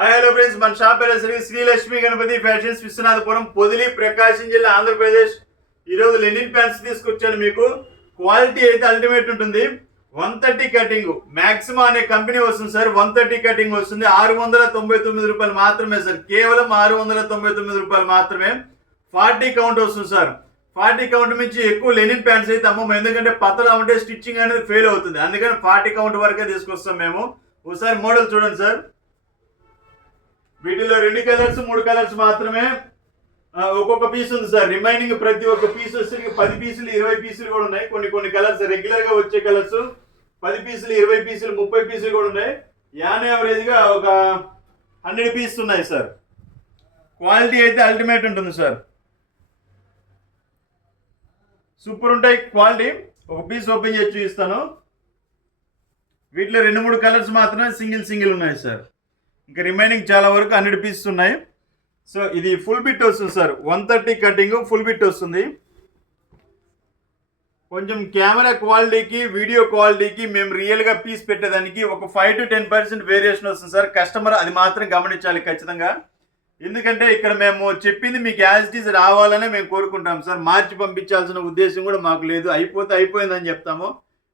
Hi hello friends, మన shop పేరు Srilakshmi Ganapati fashions, Viswanathapuram, Podili, ప్రకాశం జిల్లా, ఆంధ్రప్రదేశ్. ఈరోజు లెనిన్ ప్యాంట్స్ తీసుకొచ్చాను మీకు. క్వాలిటీ అయితే అల్టిమేట్ ఉంటుంది. 130 కటింగ్ మ్యాక్సిమం అనే కంపెనీ వస్తుంది సార్. 130 కటింగ్ వస్తుంది. 699 రూపాయలు మాత్రమే సార్. కేవలం 699 రూపాయలు మాత్రమే. 40 కౌంట్ వస్తుంది సార్. 40 కౌంట్ నుంచి ఎక్కువ లెనిన్ ప్యాంట్స్ అయితే అమ్మము, ఎందుకంటే పతలా ఉంటే స్టిచ్చింగ్ అనేది ఫెయిల్ అవుతుంది. అందుకని 40 కౌంట్ వరకే తీసుకొస్తాం మేము. ఒకసారి మోడల్ చూడండి సార్. వీటిలో 2 కలర్స్ 3 కలర్స్ మాత్రమే ఒక్కొక్క పీస్ ఉంది సార్. రిమైనింగ్ ప్రతి ఒక్క పీస్ వచ్చి 10 పీసులు 20 పీసులు కూడా ఉన్నాయి. కొన్ని కలర్స్ రెగ్యులర్ గా వచ్చే కలర్స్ 10 పీసులు 20 పీసులు 30 పీసులు కూడా ఉన్నాయి. యాన్ యావరేజ్ గా ఒక 100 పీస్ ఉన్నాయి సార్. క్వాలిటీ అయితే అల్టిమేట్ ఉంటుంది సార్. సూపర్ ఉంటాయి క్వాలిటీ. ఒక పీస్ ఓపెన్ చేసి చూపిస్తాను. వీటిలో 2-3 కలర్స్ మాత్రమే సింగిల్ ఉన్నాయి సార్. ఇంకా రిమైనింగ్ చాలా వరకు 100 పీసెస్ ఉన్నాయి. సో ఇది ఫుల్ బిట్ వస్తుంది సార్. 130 కటింగ్ ఫుల్ బిట్ వస్తుంది. కొంచెం కెమెరా క్వాలిటీకి వీడియో క్వాలిటీకి మేము రియల్గా పీస్ పెట్టేదానికి ఒక 5 to 10% వేరియేషన్ వస్తుంది సార్. కస్టమర్ అది మాత్రం గమనించాలి ఖచ్చితంగా. ఎందుకంటే ఇక్కడ మేము చెప్పింది మీకు యాజ్ ఇట్ ఈజ్ రావాలనే మేము కోరుకుంటాం సార్. మార్చి పంపించాల్సిన ఉద్దేశం కూడా మాకు లేదు. అయిపోయిందని చెప్తాము.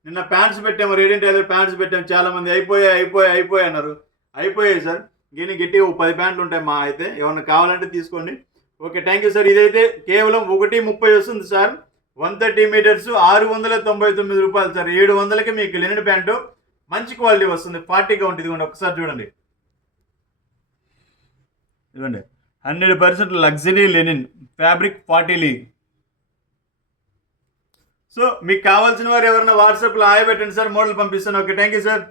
నిన్న ప్యాంట్స్ పెట్టాము, రేడియంట్ టైలర్ ప్యాంట్స్ పెట్టాము. చాలామంది అయిపోయాయి అన్నారు. అయిపోయాయి సార్. దీన్ని గట్టిగా 10 ప్యాంట్లు ఉంటాయి మా అయితే. ఏమన్నా కావాలంటే తీసుకోండి. Okay, thank you sir. ఇదైతే కేవలం 130 వస్తుంది సార్. 130 మీటర్స్ 699 రూపాయలు సార్. 700కి మీకు లెనిన్ ప్యాంటు మంచి క్వాలిటీ వస్తుంది. 40 కౌంట్. ఇదిగోండి ఒకసారి చూడండి. ఇదిగోండి 100% luxury linen fabric 40 league. So మీకు కావాల్సిన వారు ఎవరైనా వాట్సాప్లో హాయ్ పెట్టండి సార్. మోడల్ పంపిస్తాను. Okay, thank you sir.